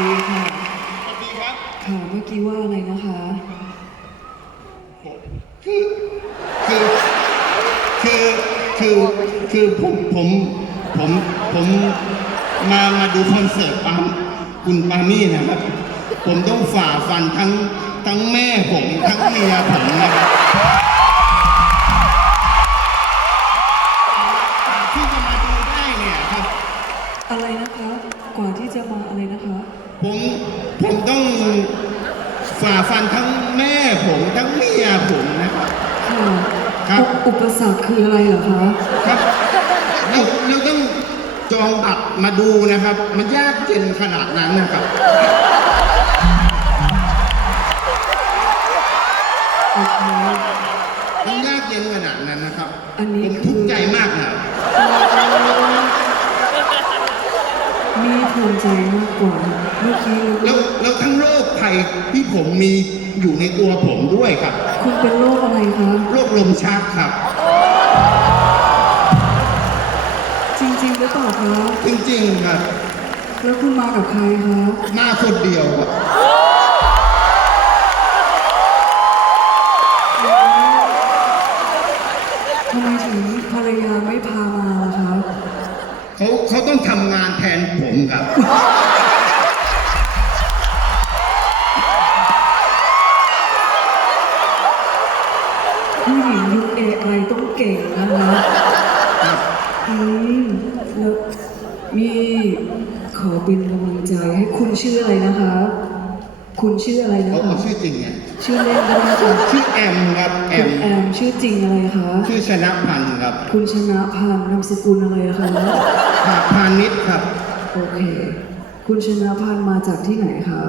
ดีค่ะสวัสดีครับ ค่ะเมื่อกี้ว่าอะไรนะคะ คือคือคือคือคือผมผมผมผมมามาดูคอนเสิร์ตปามคุณปามี่นะครับ ผมต้องฝ่าฟันทั้งทั้งแม่ผม ทั้งเมียผมนะครับ ผมผมต้องฝ่าฟันทั้งแม่ผมทั้งเมียผมนะครับค่ะครับอุอุปสรรคคืออะไรเหรอคะครับเราเราต้องจองบัตรมาดูนะครับ มันยากเย็นขนาดนั้นนะครับโอเคมันยากเย็นขนาดนั้นนะครับอันนี้ ผมทุกข์ใจมากนะ มี ภูมิใจมากกว่าเมื่อกี้แล้รู้วแล้วทั้งโรคภัยที่ผมมีอยู่ในตัวผมด้วยครับ คุณเป็นโรคอะไรคะ โรคลมชักครับ จริงๆหรือเปล่าคะ จริงๆครับ แล้วคุณมากับใครคะมาคนเดียวครับทำไมถึงภรรยาไม่พามาล่ะคะเขาเขาต้องทำงานแทนผมครับ หญิงยุค AI ต้องเก่งนะคะอืมแล้วมีขอเป็นกำลังใจให้คุณชื่ออะไรนะคะ คุณชื่ออะไรนะเขาคะ เอาชื่อจริงไงชื่อเล่นก็ได้ค่ะชื่อแอมครับแอคุมณแอมชื่อจริงอะไรคะ ชื่อชนะพันธ์ครับคุณชนะพันธ์นามสกุลอะไรคะพาพาณิชย์ครับ โอเค คุณชนะพันธ์มาจากที่ไหนคะ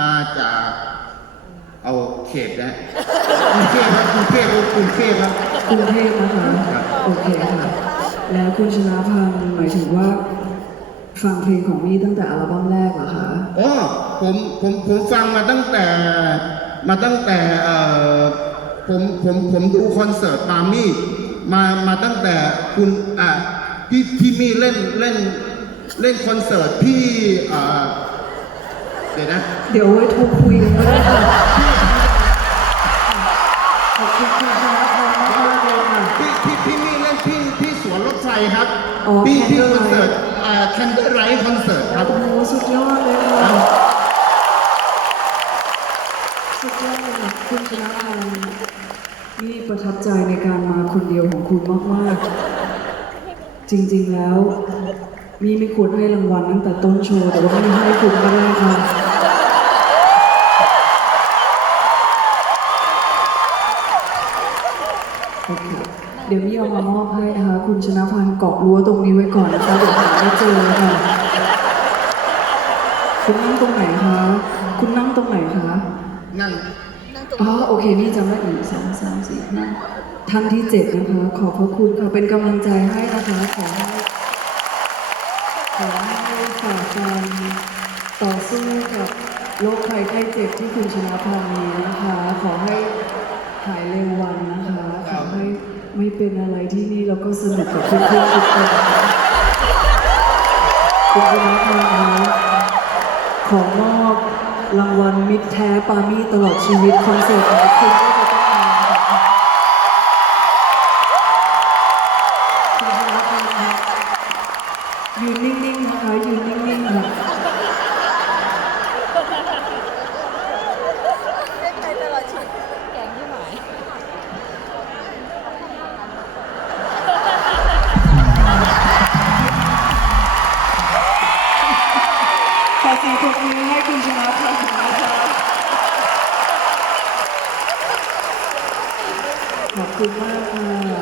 มาจาก เอาเขตนะกรุงเทพครับกรุงเทพครับกรุงเทพครับ กรุงเทพนะคะครับโอเคค่ะ แล้วคุณชนะพันธ์หมายถึงว่า ฟังเพลงของมี่ตั้งแต่อัลบั้มแรกเหรอคะอ๋อผมผมผมฟังมาตั้งแต่มาตั้งแต่เอ่อผมผมผมดูคอนเสิร์ตปามี่มามาตั้งแต่คุณอะพี่พี่มี่เล่นเล่นเล่นคอนเสิร์ตพี่อ่าเดี๋ยวนะ เดี๋ยวไว้โทรคุยกันก็ได้ค่ะ อ๋อพี่ที่ค Candlelight อนเสิร์ตอ่าแคนเดอร์ไรท์คอนเสิร์ตครับ โอ้โหสุดยอดเลยค่ะสุดยอดเลยค่ะคุณชนะพันธ์นี่ประทับใจในการมาคนเดียวของคุณมาก ๆ จริง ๆ แล้ว มีไม่ควรให้รางวัลตั้งแต่ต้นโชว์ แต่ว่าไม่ให้คุณก็ได้ค่ะ อามามอบให้นะคะคุณชนะพันธ์เกาะรั้วตรงนี้ไว้ก่อนนะคะเดี๋ยวหาไม่เจอค่ะ คุณนั่งตรงไหนคะ คุณนั่งตรงไหนคะ นั่งอ๋อโอเค นี่จำได้หนึ่งสองสามสี่ห้าท่านที่เจ็ดนะคะ ขอบพระคุณค่ะเป็นกำลังใจให้นะคะขอให้ขอให้ฝ่าฟันต่อสู้กับโรคภัยไข้เจ็บที่คุณชนะพรมีนะคะ ขอให้หายเร็ววันนะคะ ขอให้ ไม่เป็นอะไรที่นี่เราก็สนุกกับเพื่อนๆทุกคนคุณชนะพรคะขอมอบรางวัลมิตรแท้ปามี่ตลอดชีวิตคอนเสิร์ตของคุณ คุณมากค่ะ